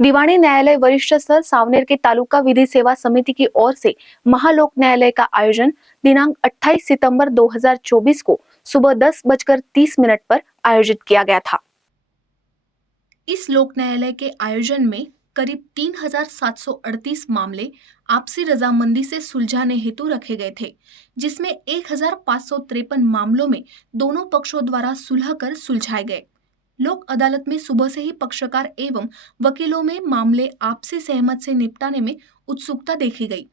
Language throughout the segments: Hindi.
दीवानी न्यायालय वरिष्ठ स्तर सावनेर के तालुका विधि सेवा समिति की ओर से महालोक न्यायालय का आयोजन दिनांक 28 सितंबर 2024 को सुबह 10:30 पर आयोजित किया गया था। इस लोक न्यायालय के आयोजन में करीब 3738 मामले आपसी रजामंदी से सुलझाने हेतु रखे गए थे, जिसमें 1553 मामलों में दोनों पक्षों द्वारा सुलह कर सुलझाए गए। लोक अदालत में सुबह से ही पक्षकार एवं वकीलों में मामले आपसी सहमत से निपटाने में उत्सुकता देखी गई।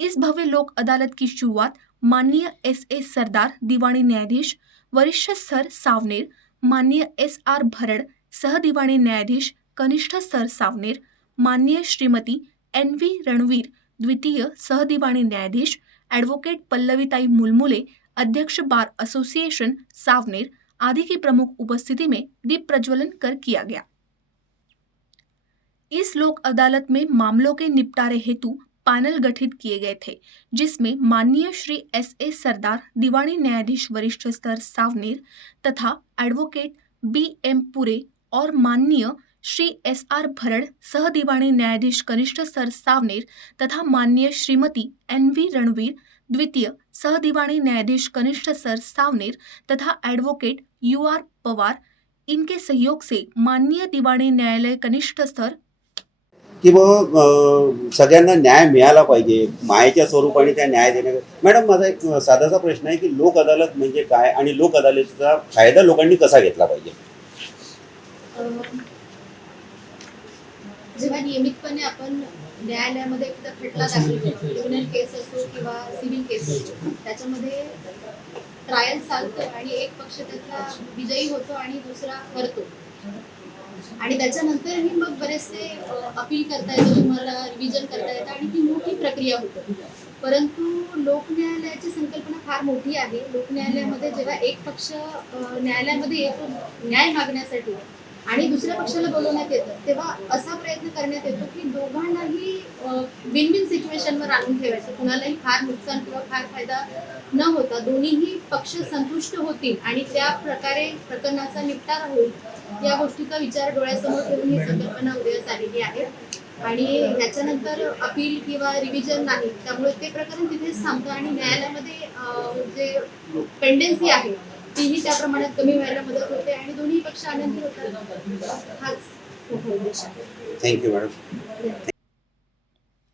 इस भव्य लोक अदालत की शुरुआत माननीय S.A. सरदार दीवानी न्यायाधीश वरिष्ठ स्तर सावनेर, माननीय S.R. भरड़ सह दीवानी न्यायाधीश कनिष्ठ स्तर सावनेर, माननीय श्रीमती N.V. रणवीर द्वितीय सह दीवानी न्यायाधीश, एडवोकेट पल्लवीताई मुलमुले अध्यक्ष बार एसोसिएशन सावनेर आदि की प्रमुख उपस्थिति में दीप प्रज्वलन कर किया गया। इस लोक अदालत में मामलों के निपटारे हेतु पैनल गठित किए गए थे, जिसमें माननीय श्री S.A. सरदार दीवानी न्यायाधीश वरिष्ठ स्तर सावनेर तथा एडवोकेट B.M. पुरे और माननीय श्री S.R. भरड़ सह दीवानी न्यायाधीश कनिष्ठ स्तर सावनेर तथा माननीय श्रीमती N.V. रणवीर द्वितीय सह दीवानी न्यायाधीश कनिष्ठ स्तर सावनेर तथा एडवोकेट U.R. पवार इनके सहयोग से माननीय दीवानी न्यायालय कनिष्ठ स्तर की सगळ्यांना न्याय मिळाला पाहिजे, मायेच्या स्वरूपाने त्या न्याय देणे। मॅडम, माझा एक साधासा प्रश्न आहे की लोक अदालत म्हणजे काय आणि लोक अदालतीचा फायदा लोकांनी कसा घेतला पाहिजे? जेव्हा नियमितपणे आपण न्यायालयामध्ये एकदा खटला दाखल करतो, क्रिमिनल केस असो किंवा सिव्हिल केस असो, त्याच्यामध्ये ट्रायल चालतं आणि एक पक्ष त्यातला विजयी होतो आणि दुसरा हरतो आणि त्याच्यानंतरही मग बरेचसे अपील करता येतं, तुम्हाला रिव्हिजन करता येतं आणि ती मोठी प्रक्रिया होते। परंतु लोक न्यायालयाची संकल्पना फार मोठी आहे। लोक न्यायालयामध्ये जेव्हा एक पक्ष न्यायालयामध्ये येतो न्याय मागण्यासाठी आणि दुसऱ्या पक्षाला बोलवण्यात येतं, तेव्हा असा प्रयत्न करण्यात येतो की दोघांनाही विन विन सिच्युएशनवर आणून ठेवायचं, कुणालाही फार नुकसान किंवा फार फायदा न होता दोन्हीही पक्ष संतुष्ट होतील आणि त्या प्रकारे प्रकरणाचा निपटारा होईल, या गोष्टीचा विचार डोळ्यासमोर ठेवून ही संकल्पना उदयास आलेली आहे। आणि याच्यानंतर अपील किंवा रिव्हिजन नाही, त्यामुळे ते प्रकरण तिथेच थांबतं आणि न्यायालयामध्ये जे पेंडन्सी आहे तीही त्या प्रमाणात कमी व्हायला मदत होते आणि दोन्ही पक्ष आनंदी होतात। हाच मोठा उद्देश आहे। Thank you madam.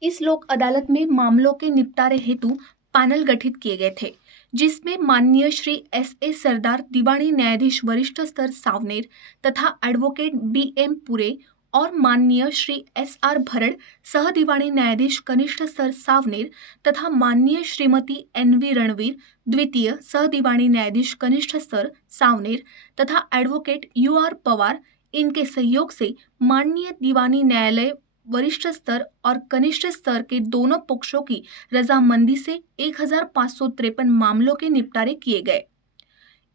इस लोक अदालत में मामलों के निपटारे हेतु पैनल गठित किए गए थे, जिसमें माननीय श्री S.A. सरदार दीवानी न्यायाधीश वरिष्ठ स्तर सावनेर तथा एडवोकेट B.M. पुरे और माननीय श्री S.R. भरड़ सह दीवानी न्यायाधीश कनिष्ठ स्तर सावनेर तथा माननीय श्रीमती N.V. रणवीर द्वितीय सह दीवानी न्यायाधीश कनिष्ठ स्तर सावनेर तथा एडवोकेट U.R. पवार इनके सहयोग से माननीय दीवानी न्यायालय वरिष्ठ स्तर और कनिष्ठ स्तर के दोनों पक्षों की रजामंदी से 1553 मामलों के निपटारे किए गए।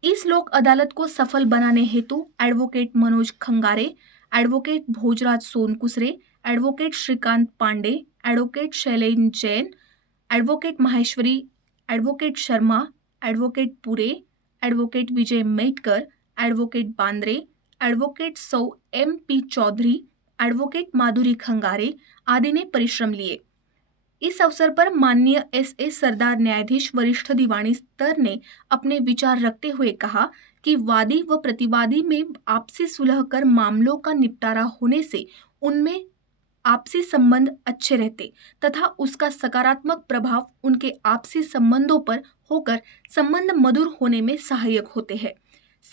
इस लोक अदालत को सफल बनाने हेतु advocate Manoj Khangare, advocate Bhojraj Sonkusare, advocate Shrikant Pande, advocate Shailen Jain, advocate Maheshwari, advocate Sharma, advocate Pure, advocate Vijay Metkar, advocate Bandre, advocate सौ M.P. चौधरी, एडवोकेट माधुरी खंगारे आदि ने परिश्रम लिए। इस अवसर पर माननीय S.A. सरदार न्यायाधीश वरिष्ठ दीवानी स्तर ने अपने विचार रखते हुए कहा कि वादी व प्रतिवादी में आपसी सुलह कर मामलों का निपटारा होने से उनमें आपसी संबंध अच्छे रहते तथा उसका सकारात्मक प्रभाव उनके आपसी संबंधों पर होकर संबंध मधुर होने में सहायक होते हैं।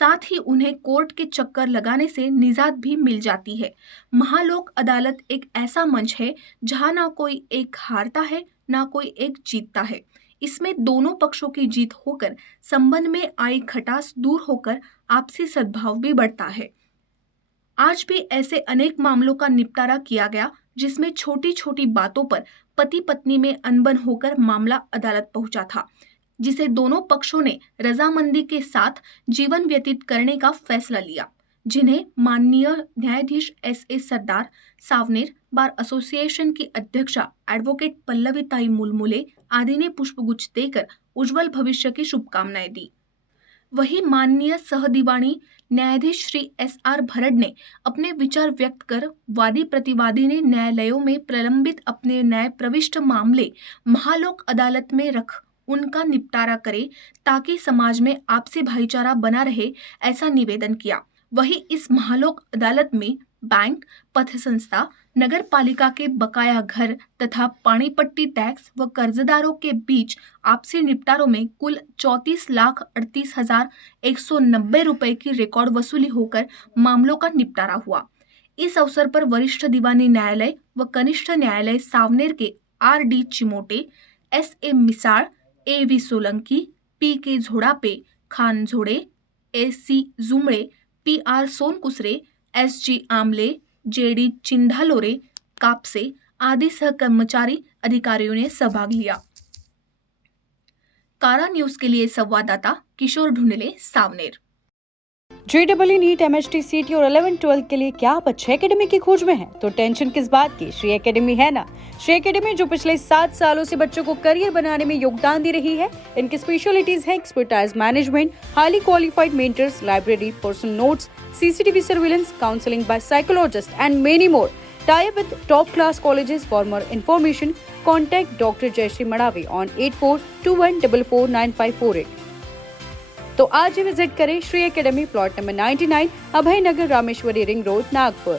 साथ ही उन्हें कोर्ट के चक्कर लगाने से निजात भी मिल जाती है। महालोक अदालत एक ऐसा मंच है जहां ना कोई एक हारता है ना कोई एक जीतता है। इसमें दोनों पक्षों की जीत होकर संबंध में आई खटास दूर होकर आपसी सद्भाव भी बढ़ता है। आज भी ऐसे अनेक मामलों का निपटारा किया गया, जिसमें छोटी छोटी बातों पर पति पत्नी में अनबन होकर मामला अदालत पहुंचा था, जिसे दोनों पक्षों ने रजामंदी के साथ जीवन व्यतीत करने का फैसला लिया, जिन्हें माननीय न्यायाधीश S.A. सरदार सावनेर बार एसोसिएशन की अध्यक्षा एडवोकेट पल्लवीताई मुलमुले आदि ने पुष्पगुच्छ देकर उज्जवल भविष्य की शुभकामनाएं दी। वही माननीय सहदीवानी न्यायाधीश श्री SR भरड ने अपने विचार व्यक्त कर वादी प्रतिवादी ने न्यायालयों में प्रलंबित अपने न्याय प्रविष्ट मामले महालोक अदालत में रख उनका निपटारा करे ताकि समाज में आपसी भाईचारा बना रहे, ऐसा निवेदन किया। वहीं इस महालोक अदालत में बैंक, पथ संस्था, नगर पालिका के बकाया घर तथा पानी पट्टी टैक्स व कर्जदारों के बीच आपसी निपटारों में कुल 34,38,190 रुपए की रिकॉर्ड वसूली होकर मामलों का निपटारा हुआ। इस अवसर पर वरिष्ठ दीवानी न्यायालय व कनिष्ठ न्यायालय सावनेर के RD Chimote, SA Misal, AV Solanki, PK Zodape, Khan झोडे, AC जुमळे, PR सोनकुसरे, SG आमले, JD चिंधालोरे, कापसे आदि सहकर्मचारी अधिकारियों ने सहभाग लिया। कारा न्यूज के लिए संवाददाता Kishor Dhundle, Savner. JEE NEET MHT CT और 11-12 के लिए क्या आप अच्छे एकेडमी की खोज में हैं? तो टेंशन किस बात की, श्री एकेडमी है ना। श्री एकेडमी जो पिछले 7 सालों से बच्चों को करियर बनाने में योगदान दे रही है। इनकी स्पेशलिटीज है expertise management, highly qualified mentors, library, personal notes, CCTV surveillance, counselling by psychologist and many more. Tie up with top class colleges. For more information, contact Dr. Jayashree Madavi on 8421449548. तो आज ही विजिट करें श्री एकेडमी, प्लॉट नंबर 99, अभय नगर, रामेश्वरी रिंग रोड, नागपुर।